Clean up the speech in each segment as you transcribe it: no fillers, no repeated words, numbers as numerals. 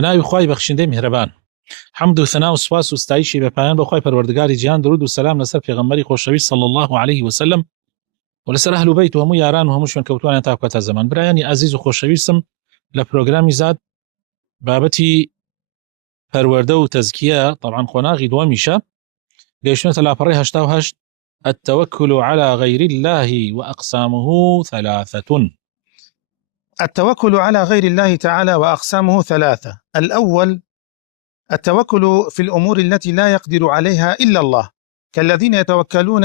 ناوی خوای بەخشندەی میهرەبان حەمد و ثنا و سوپاس و ستایشی بە پایان بە خوای پەروەردگاری جیهان درود و سەلام لەسەر پێغەمبەری خۆشەویست صلی الله عليه وسلم و لەسەر ئەهل و بەیت و هەموو یاران و هەموو شوێنکەوتوانیان تا بکاتە زەمان. برایانی عەزیز و خۆشەویستم، لە پرۆگرامی زاد بابەتی پەروەردە و تەزکیە طبعا خۆناغی دووەمیشە، گەیشتونەتە لاپەڕەی 88 التوكل على غير الله وأقسامه ثلاثة. التوكل على غير الله تعالى وأقسامه ثلاثة. الأول التوكل في الأمور التي لا يقدر عليها إلا الله، كالذين يتوكلون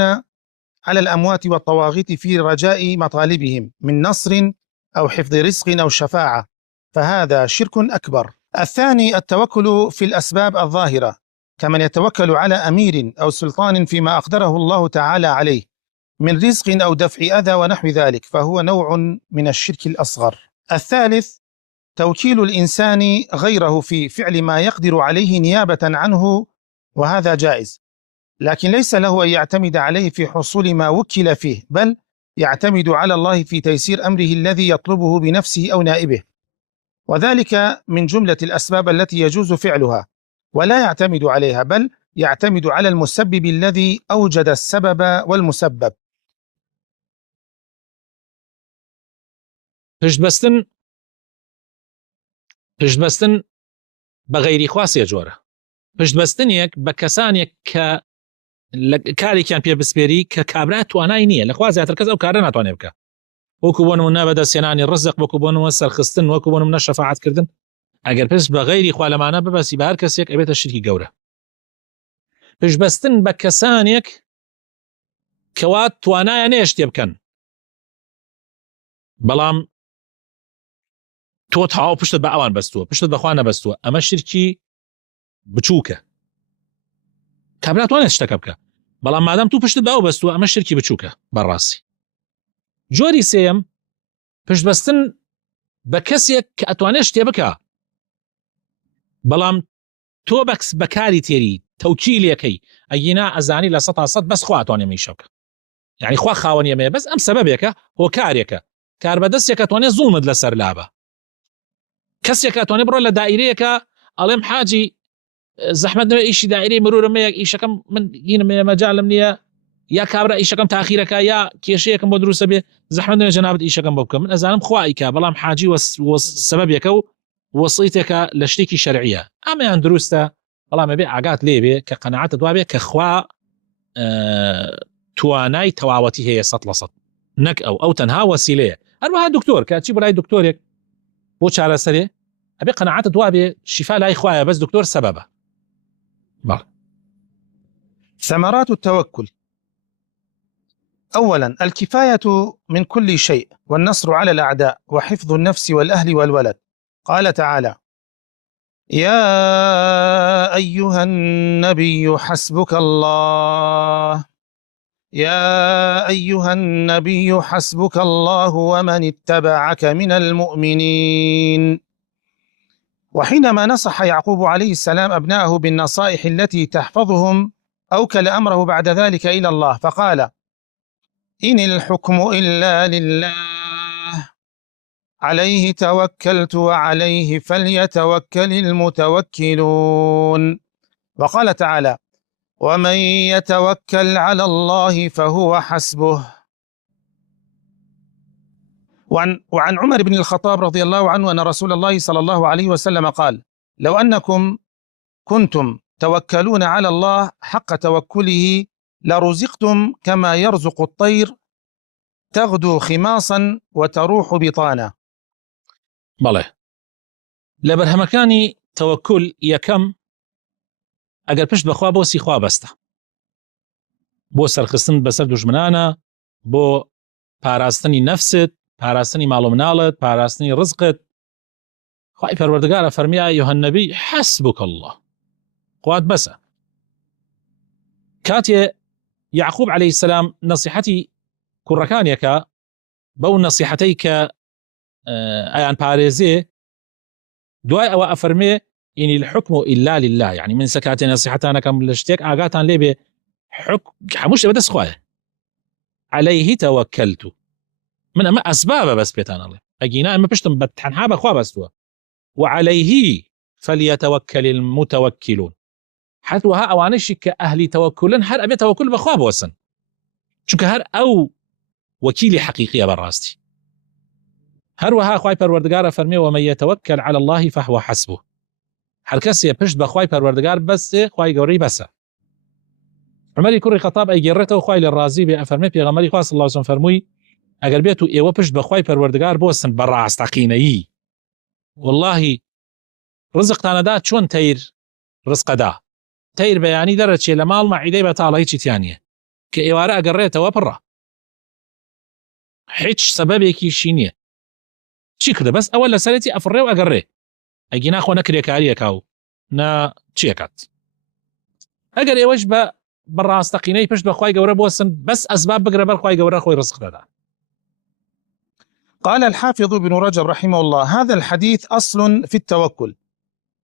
على الأموات والطواغيت في رجاء مطالبهم من نصر أو حفظ رزق أو شفاعة، فهذا شرك أكبر. الثاني التوكل في الأسباب الظاهرة، كمن يتوكل على أمير أو سلطان فيما أقدره الله تعالى عليه من رزق أو دفع أذى ونحو ذلك، فهو نوع من الشرك الأصغر. الثالث توكيل الإنسان غيره في فعل ما يقدر عليه نيابة عنه، وهذا جائز، لكن ليس له أن يعتمد عليه في حصول ما وكل فيه، بل يعتمد على الله في تيسير أمره الذي يطلبه بنفسه أو نائبه، وذلك من جملة الأسباب التي يجوز فعلها، ولا يعتمد عليها بل يعتمد على المسبب الذي أوجد السبب والمسبب. پشتبەستن بە غەیری خوا سێ جۆرە. پشتبەستنێک بە کەسانێک کە کارێکیان پێ بسپێری کە کابرا توانای نییە، لەخوا زیاتر کەس ئەو کارە ناتوانێت بکە، وەکو بۆ نمونە بەدەستهێنانی ڕزق، وەکو بۆ نمونە سەرخستن، وەکو بۆ نمونە شەفاعەتکردن. ئەگەر پشت بە غەیری خوا لەمانە ببەسی بە هەر کەسێک ئەبێتە شرکی گەورە. پشتبەستن بە کەسانێک کەوا توانایە نێ شتێ بکەن، بەڵام تۆ تەواو پشتت بە ئەوان بەستووە، پشتت بەخوا نەبەستووە، ئەمە شرکی بچووکە. کابرا توانێت شتەکە بکە، بەڵام مادام تو پشتت بە ئەو بەستووە، ئەمە شرکی بچووکە بەڕاستی. جۆری سێیەم پشتبەستن بە کەسێک کە ئەتوانێت شتێ بکە، بەڵام تۆ بەکاری تێری تەوکیلەکەی ئەگینا ئەزانی لە 100% بەس خوا ئەتوانێ ئەمەی شەکە، یعنی خوا خاوەنی ئەمەیە، بەس ئەم سەبەبێکە هۆکارێکە، کار بەدەستێک ئەتوانێت زوڵمت لەسەر لابە. کەسێک ئەتوانێت بڕۆ لە دائیرەیەکە ئەڵێم حاجی زەحمەت نەوێ ئیشی دائیرەی مرورمەیەک ئیشەکەم من گینم مەجالم نییە، یا کابرا ئیشەکەم تاخیرەکە، یا کێشەیەکم بۆ دروستە بێ، زەحمەت نەوێ جەنابەت ئیشەکەم بۆ بکەم، من ئەزانم خوا ئیکا، بەڵام حاجی سەبەبێکە و وەسیتێکە لە شتێکی شەرعیە، ئەمەیان دروستە، بەڵام ئەبێ ئاگات لێبێ کە قەناعەتت وابێ کە خوا توانای تەواوەتی هەیە 100%، نەک ئەو تەنها وەسیلەیە. هەروەها دکتۆر کاچی بەلای دکتۆرێک بۆ چارەسەرێ، ئەبێ قەناعەتت وابێ شیفا لای خوایە، بەس دکتۆر سەبەبە. ثمرات التوكل: أولا الكفاية من كل شيء، والنصر على الأعداء، وحفظ النفس والأهل والولد. قال تعالى: يا أيها النبي حسبك الله، يا أيها النبي حسبك الله ومن اتبعك من المؤمنين. وحينما نصح يعقوب عليه السلام أبناءه بالنصائح التي تحفظهم، أوكل أمره بعد ذلك إلى الله فقال: إن الحكم إلا لله، عليه توكلت وعليه فليتوكل المتوكلون. وقال تعالى: ومن يتوكل على الله فهو حسبه. وعن عمر بن الخطاب رضي الله عنه أن رسول الله صلى الله عليه وسلم قال: لو أنكم كنتم توكلون على الله حق توكله لرزقتم كما يرزق الطير تغدو خماصا وتروح بطانا. بەڵێ لە بەرهەمەکانی تەوەکل یەکەم ئەگەر پشت بەخوا بۆسی خوا بەستە، بۆ سەرخستن بەسەر دوژمنانە، بۆ پاراستنی نەفست، پاراستنی ماڵ و مناڵت، پاراستنی ڕزقت، خوای پەروەردگارە فەرمی ئەیها النەبی حەسبوک الله، خوات بەسە. کاتێ یعقوب عەلەیهی سەلام نەسیحەتی کوڕەکانێکە، بەو نەسیحەتەی کە ئەیان پارێزێ، دوای ئەوە ئەفەرمێ إن الحكم إلا لله، يعني من سكاتي نصيحتانكم لشتيك آقاتان ليبي حموش بدس خواه عليه توكلت، من أما أسباب بس بيتان الله أجينا أما بشتم بتحنها بخوا بستوا، وعليه فليتوكل المتوكلون. حتوها اوانشي كأهلي توكلن هر ابي توكل بخوا بوسن چونکە هەر ئەو وەکیلی حەقیقیە بەڕاستی. هەروەها خوای پەروەردگارە فەرمێ ومن يتوكل على الله فهو حسبه. هەر کەسێ پشت بە خوای پەروەردگار بەستێ خوای گەورەی بەسە. عومەری کوڕی خەتاب ئەیگێڕێتەوە خوای لە ڕازی بێ ئەفەرمێ پێغەمبەری خوا صلی الله علیه وسلم فەرمووی ئەگەر بێت و ئێوە پشت بە خوای پەروەردگار بۆسن بەڕاستەقینەیی واللهی ڕزقتانەدا چۆن تەیر ڕزقەدا تەیر بەیانی دەرەچێ لە ماڵ مەعیدەی بەتاڵە هیچی تیانە کە ئێوارە ئەگەڕێتەوە پڕە هیچ سەبەبێکیشی نییە. چی کردە بەس ئەوە لەسەرەتی ئەفڕێ و ئەگەڕێ ئەگی ناخۆ نەکرێکاریەکە و نا چیەکات. ئەگەر ئێوەش بەڕاستەقینەی پشت بە خوای گەورە بۆسن بەس ئەسباب بگرە بەر خوای گەورە خۆی ڕزق دەدا. قال الحافظ ابن رجب رحمه الله هذا الحديث أصل في التوكل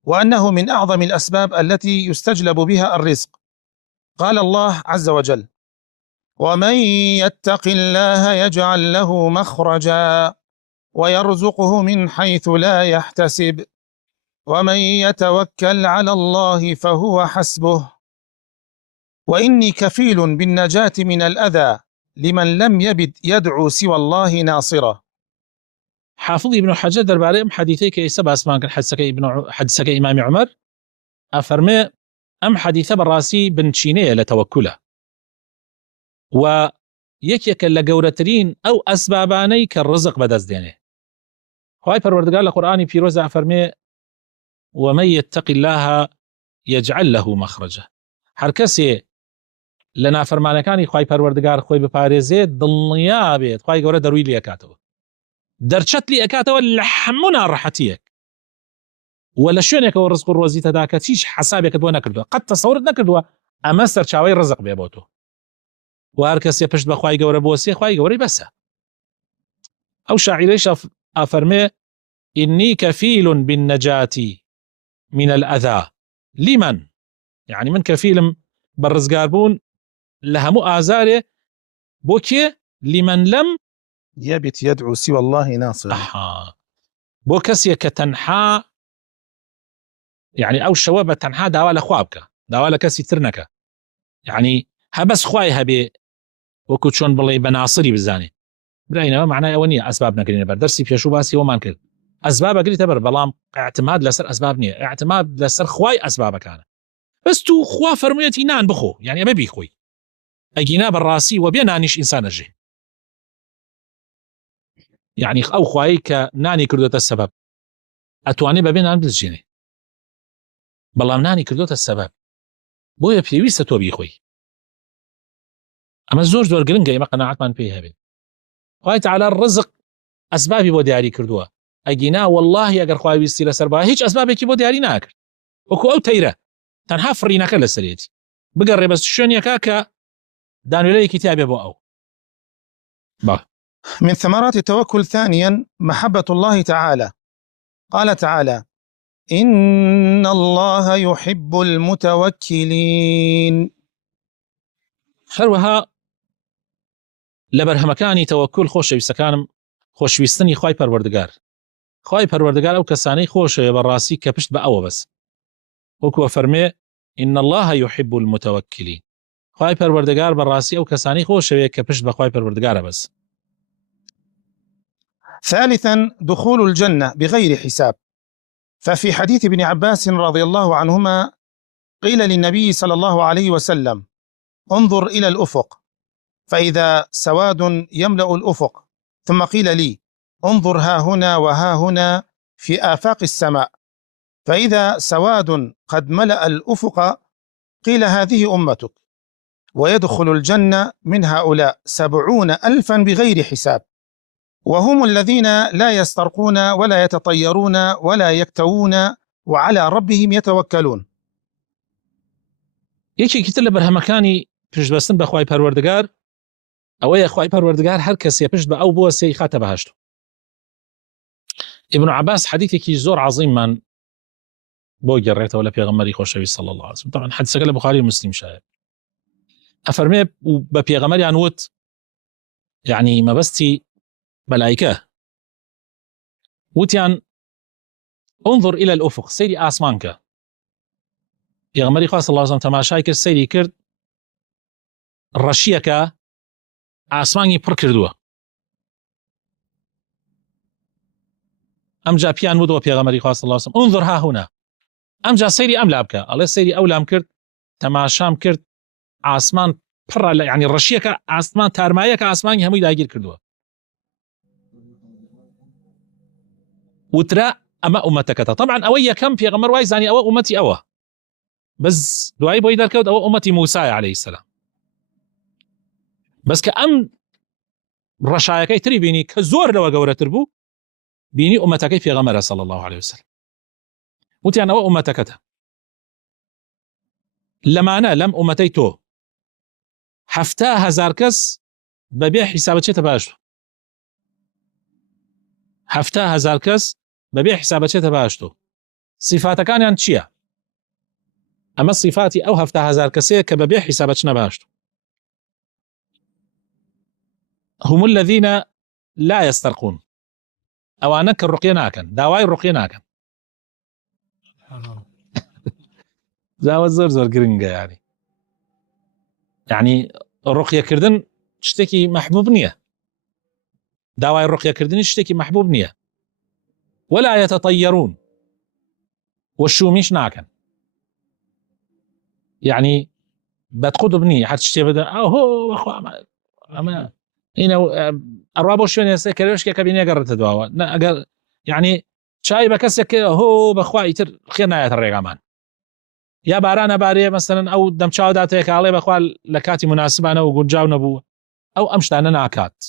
وأنه من أعظم الأسباب التي يستجلب بها الرزق. قال الله عز وجل ومن يتق الله يجعل له مخرجا ويرزقه من حيث لا يحتسب ومن يتوكل على الله فهو حسبه وإني كفيل بالنجاة من الأذى لمن لم يبد يدعو سوى الله ناصرا. حافظ ابن حجر دەربارەی ئەم حەدیثەی کە ئێستا باسمان کرد حەدیثەکەی ئیمامی عومەر ئەفەرمێ ئەم حەدیثە بەڕاستی بنچینەیە لە تەوەکولە و یەکێکە لە گەورەترین ئەو ئەسبابانەی کە ڕزق بەدەست دێنێ. خوای پەروەردگار لە قورئانی پیرۆزە ئەفەرمێ ومن يتق الله يجعل له مخرجا. هەر کەسێ لە نافەرمانەکانی خوای پەروەردگار خۆی بپارێزێت دڵنیا بێت خوای گەورە دەروی لێ ئەکاتەوە دەرچەت لێ ئەکاتەوە لە هەموو ناڕەحەتیەک و لە شوێنێکەوە ڕزق و ڕۆزی تەدا کە هیچ حەسابێکت بۆ نەکردووە قەت تەسەورت نەکردووە ئەمە سەرچاوەی ڕزق بێ بۆ تۆ و هەر کەسێ پشت بە خوای گەورە بۆسێ خوای گەورەی بەسە. ئەو شاعیرەیش ئەفەرمێ إني كفيل بالنجاة من الأذى لمن يعني من كفيلم بالرزقار بون لهمو آزاري بوكي لمن لم يبت يدعو سوى الله ناصرا. بو كسي كتنحا يعني أو شوابة تنحا داوا لخوابك داوا لكسي ترنك يعني هبس خواي هبي وكو چون بلي بناصري بزاني براينا معناه أولية أسباب نكرين بر درسي بيشو باسي وما نكرد أسباب قلت بر بلام اعتماد لسر أسباب نية اعتماد لسر خواي أسباب كان بس تو خوا فرميتي نان بخو يعني أما بي خوي أجينا بالراسي وبينانيش إنسان أجي يعني أو خواي كناني كردوت السبب أتواني ببينان بزجيني بلام ناني كردوت السبب بويا بيويسة تو بي خوي أما زور دور قرنقا يما قناعات من فيها بي خواي تعالى الرزق أسبابي بو دياري كردوها أجينا والله أجر خواي ويستي لسربا هيج أسبابك بو دياري ناكر وكو أو تيرة تنها فريناك لسريتي بقرب بس شون يكاكا دانو لي كتابي بو أو من ثمرات التوكل ثانيا محبة الله تعالى. قال تعالى إن الله يحب المتوكلين. هروها لبرهمكاني توكل خوش بسكانم خوش بيستني خواي پروردگار خواي پروردگار أو كساني خوش براسي كبشت بأوه بس وكو فرمي إن الله يحب المتوكلين خواي پروردگار براسي أو كساني خوش كبشت بخواي پروردگار بس. ثالثا دخول الجنة بغير حساب. ففي حديث ابن عباس رضي الله عنهما قيل للنبي صلى الله عليه وسلم انظر إلى الأفق فإذا سواد يملأ الأفق ثم قيل لي انظر ها هنا وها هنا في آفاق السماء فإذا سواد قد ملأ الأفق قيل هذه أمتك ويدخل الجنة من هؤلاء 70,000 بغير حساب وهم الذين لا يسترقون ولا يتطيرون ولا يكتوون وعلى ربهم يتوكلون. يكي كتل برهمكاني پشت بستن بخواي پروردگار اوه خواي پروردگار هر کسی پشت با او بوسي خاته بهشتو. ابن عباس حديثي كي زور عظيم من بو جريته ولا بيغمري خوشوي صلى الله عليه وسلم طبعا حديث قال البخاري ومسلم شاهد افرمي ببيغمري عنوت يعني ما بستي ملائكة وتيان انظر إلى الأفق سيري آسمانك پێغەمبەری خوا صلی الله علیه و سلم تەماشای کرد سەیری کرد ڕەشیەکە ئاسمانی پڕ کردووە ئەمجا پیان بووەوە پێغەمبەری خوا صلی الله علیه و سلم انظر ها هنا ئەمجا سەیری ئەم لا بکە ئەڵێ سەیری ئەو لام کرد تەماشام کرد ئاسمان پڕە یعنی ڕەشیەکە ئاسمان تارمایەکە ئاسمانی هەمووی داگیر کردووە وترا ئەمە ئومەتەکەتە طبعا ئەوەی یەکەم پێغەمبەر وای زانی ئەوە ئومەتی ئەوە بس دوای بۆی دەرکەوت ئەوە ئومەتی موسای عەلەیهی السەلام بس کە ئەم ڕەشایەکەی تری بینی کە زۆر لەوە گەورەتر بوو بینی ئومەتەکەی پێغەمبەرە صلی الله عليه وسلم وتیان ئەوە ئومەتەکەتە لەمانە لەم ئومەتەی تۆ 7,000 کەس بەبێ حیساب چێتە باشتر 7,000 کەس بەبێ حیساب چێتە باشتر صفاتەکانیان چییە ئەمە صفاتی ئەو 7,000 کەسەیە کە بەبێ حیساب چنە باشتر هم الذين لا يسترقون ئەوانە کە ڕوقیە ناکەن داوای ڕوقیە ناکەن زاوە زۆر گرنگە یعنی ڕوقیەکردن شتێکی محبوب نییە داوای ڕوقیەکردنی شتێکی محبوب نییە ولا يتطيرون وشومیش ناکەن يعني بتقود بني حتى شتي بدا هو اخو اما هنا الرابو شنو سكريش كابيني قررت دواوا يعني شاي بكسك هو بخوا يتر خيرنا يا الرقمان يا بارانا باريه مثلا او دم شاو داتك عليه بخوا لكاتي مناسبه انا وقول جاو نبو او امشتانا ناكات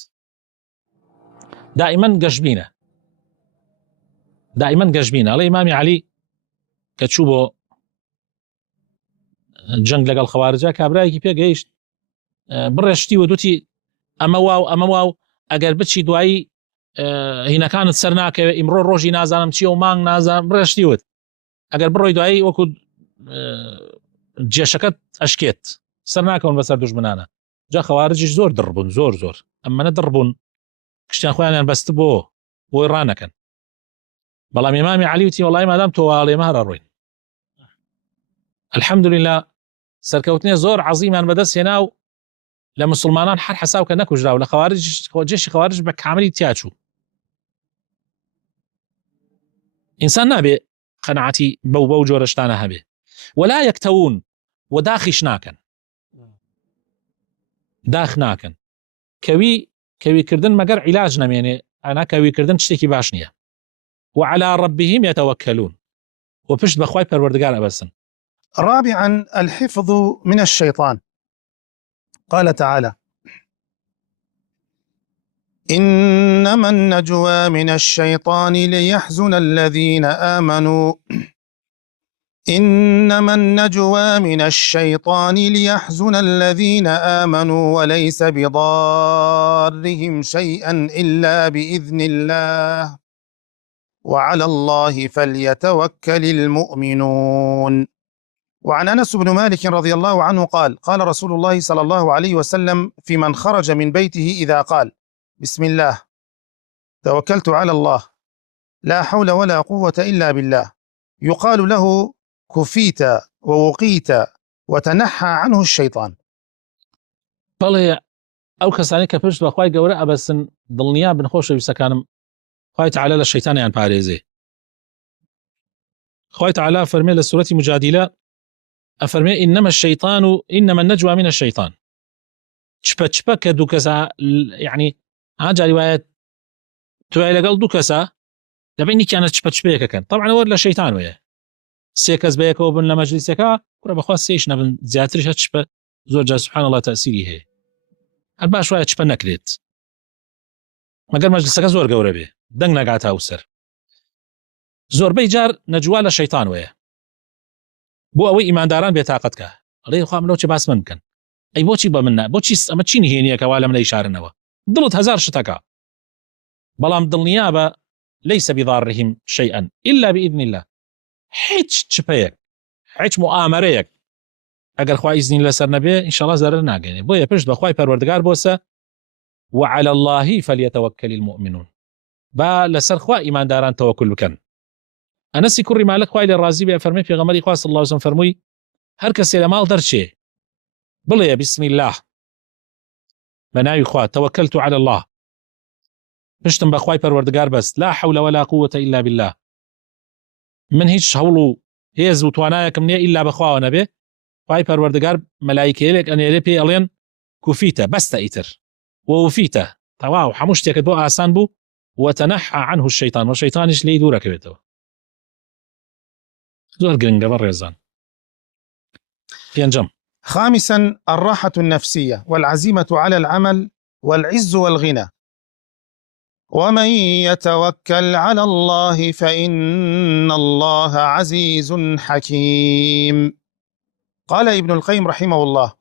دائما قجبينا على امامي علي كتشوبو جنگ لەگەڵ خەوارجە کابرایەکی پێگەیشت بڕێشتی و دوتی ئەمە واو ئەگەر بچی دوایی هینەکانت سەر ناکەوێ ئیمڕۆ ڕۆژی نازانم چیە و مانگ نازانم بڕێشتی وت ئەگەر بڕۆی دوایی وەکو جێشەکەت ئەشکێت سەر ناکەون بەسەر دوژمنانە جا خەوارجیش زۆر دڕبوون زۆر ئەمەنە دڕبوون کشتیان خۆیانیان بەست بۆی ڕانەکەن بەڵام ئیمامی عەلی وتی وەڵای مادام تۆ واڵێمە هەرە ڕۆین الحمد لله سەرکەوتنێ زۆر عەزیمان بەدەست هێنا و لە مسلمانان هەر حەساو کە نەکوژرا و لە جێشی خەوارج بە کاملی تیاچوو ئینسان نابێ قەناعەتی بەو جۆرە شتانە هەبێ ولا یەکتەون و داخیش ناکەن داخ ناکەن کەویکردن مەگەر عیلاج نەمێنێ ئەنا کەویکردن شتێکی باش نییە وعلى ربهم يتوكلون وپشت بەخوای پەروەردگار ئەبەسن. رابعا الحفظ من الشيطان. قال تعالى: إنما النجوى من الشيطان ليحزن الذين آمنوا وليس بضارهم شيئا إلا بإذن الله وعلى الله فليتوكل المؤمنون. وعن أنس بن مالك رضي الله عنه قال: قال رسول الله صلى الله عليه وسلم في من خرج من بيته إذا قال: بسم الله توكلت على الله لا حول ولا قوة إلا بالله، يقال له: كفيت ووقيت وتنحى عنه الشيطان. بەڵێ ئەو کەسانی کە پشت بەخوای گەورە ئەبەسن دڵنیا بن خۆشەویستەکانم خوای تعالی لە شەیتانیان پارێزێ. خوای تعالی فەرمێ لە سورەتی مجادیلە ئەفەرمێ: إنما النجوى من الشيطان. چپە کە دوو کەسە یعنی ئاجا ریوایەت توای لەگەڵ دوو کەسە دەبێت نیکیانە چپەیەکەکەن. طبعا ئەوە لە شەیتان وەیە، سێ کەس بەیەکەوە بن لە مەجلیسەکە کوڕە بەخوا سێش نەبن زیاتریش هەر چپە زۆر جا سبحان الله تەسیری هەیە. هەر باش وایە چپە نەکرێت مەگەر مەجلیسەکە زۆر گەورە بێ دەنگ نەگاتە ئەو سەر. زۆربەی جار نەجوا لە شەیتان وەیە بۆ ئەوەی ئیمانداران بێتاقەت کە ئەڵێ خوا من لەو چێ باس من بکەن، ئەی بۆچی بە من بۆچی ئەمە چی نهێنیەکە وا لە منە ئیشارنەوە، دڵت هەزار شتەکە بەڵام دڵنیا بە ليس بضارهم شيئا إلا بإذن الله. هیچ چپەیەک هیچ مؤامرەیەک ئەگەر خوا ئیزنی لەسەر نەبێ ئینشاءالله زەرەر ناگەێنێ. بۆیە پشت بەخوای پەروەردگار بۆسە وعلى الله فليتوكل المؤمنون، با لەسەر خوا ئیمانداران تەوەکل بکەن. ئەنەسی کوڕی مالک خوای لێ ڕازی بێ فەرمێ پێغەمبەری خوا صلی الله علیه و سلم فەرمووی هەر کەسێ لە ماڵ دەرچێ بڵێ بسم الله بە ناوی خوا توکلت على الله پشتم بە خوای پەروەردگار بەست لا حول ولا قوة إلا بالله من هیچ هەوڵ و هێز و توانایەکم نییە ئیلا بەخواوە نەبێ خوای پەروەردگار مەلایکەیەک ئەنێرێ پێی ئەڵێن کوفیتە بەستە ئیتر ووفیتە تەواو هەموو شتێکت بۆ ئاسان بوو وتنحى عنه الشيطان وشيطانش لێی دوورەکەوێتەوە زۆر گرنگە بەڕێزان. پێنجەم خامسا الراحة النفسية والعزيمة على العمل والعز والغنى. ومن يتوكل على الله فإن الله عزيز حكيم. قال ابن القيم رحمه الله: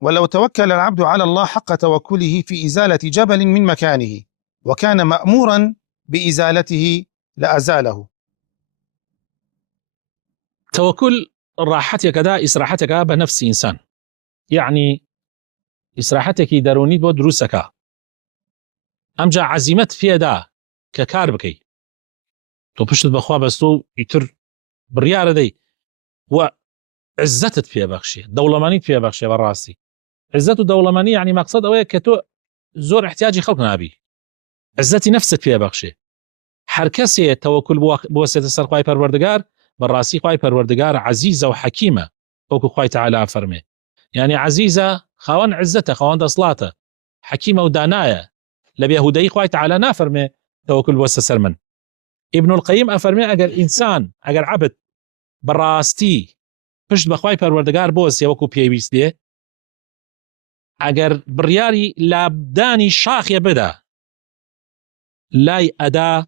ولو توكل العبد على الله حق توكله في إزالة جبل من مكانه وكان مأمورا بإزالته لأزاله. توكل راحتك دا إسراحتك بنفس إنسان، يعني إسراحتك دروني بو دروسك أمجا عزيمت في دا ككار بكي تو بشت بخوا بستو يتر بريار دي وعزتت فيها بخشي دولمانيت فيها بخشي بالراسي عزت دولماني يعني مقصد أوي كتو زور احتياجي خلقنا بي عزتي نفسك فيها بخشي حركسي توكل بواسطة سر خواهي پروردگار بالراسي خواهي پروردگار عزيزة وحكيمة وكو خواهي تعالى فرمي يعني عزيزة خوان عزته خوان دصلاته حكيمة وداناية لبيهودي خواهي تعالى نافرمي توكل بواسطة سر من. ابن القيم أفرمي أجر إنسان أجر عبد براستي پشت بخواهي پروردگار بواسطة وكو بيويس ليه أجر برياري لابداني شاخية بدا لاي أدا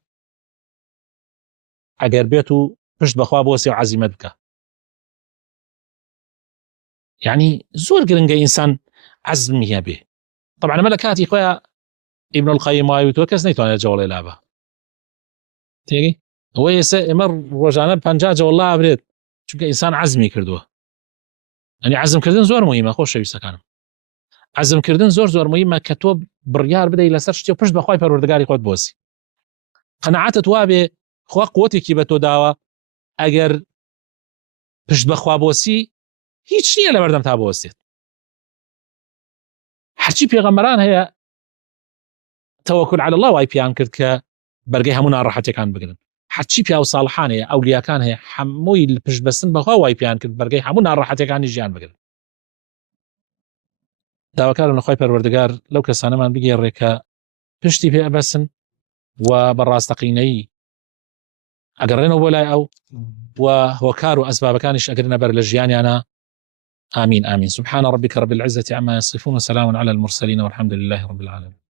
أجر بيتو پشت بخوا بواسطة وعزيمة بك يعني زور قرنجة إنسان عزمية به. طبعا ملكاتي خويا ابن القيم ويتوكس نيتوان الجولة لعبة تيجي هو يمر وجانا بانجاجة والله أبريد شو إنسان عزمي كردوه يعني عزم كردن زور مهمة خوش شيء سكانم عزم كردن زور مهمة كتوب بريار بدأ إلى سرشتي وبش بخواي پروردگاري قد بوسي قناعات توابي خوا قوتي كي بتو داوا أجر بش بخوا بوسي هیچ نییە لە بەردەم تا بۆستێت هەرچی پێغەمبەران هەیە تەوەکل عەلە الله وای پیان کرد کە بەرگەی هەموو ناڕەحەتیەکان بگرن هەرچی پیا و ساڵحان هەیە ئەولیاکان هەیە هەمووی پشت بەستن بەخوا وای پیان کرد بەرگەی هەموو ناڕەحەتیەکانی ژیان بگرن. داواکارم لە خوای پەروەردگار لەو کەسانەمان بگێڕێ کە پشتی پێ ئەبەسن و بەڕاستەقینەیی ئەگەڕێنەوە بۆ لای ئەو و هۆکار و ئەسبابەکانیش ئەگرنە بەر لە ژیانیانە. آمين آمين. سبحان ربك رب العزة عما يصفون وسلام على المرسلين والحمد لله رب العالمين.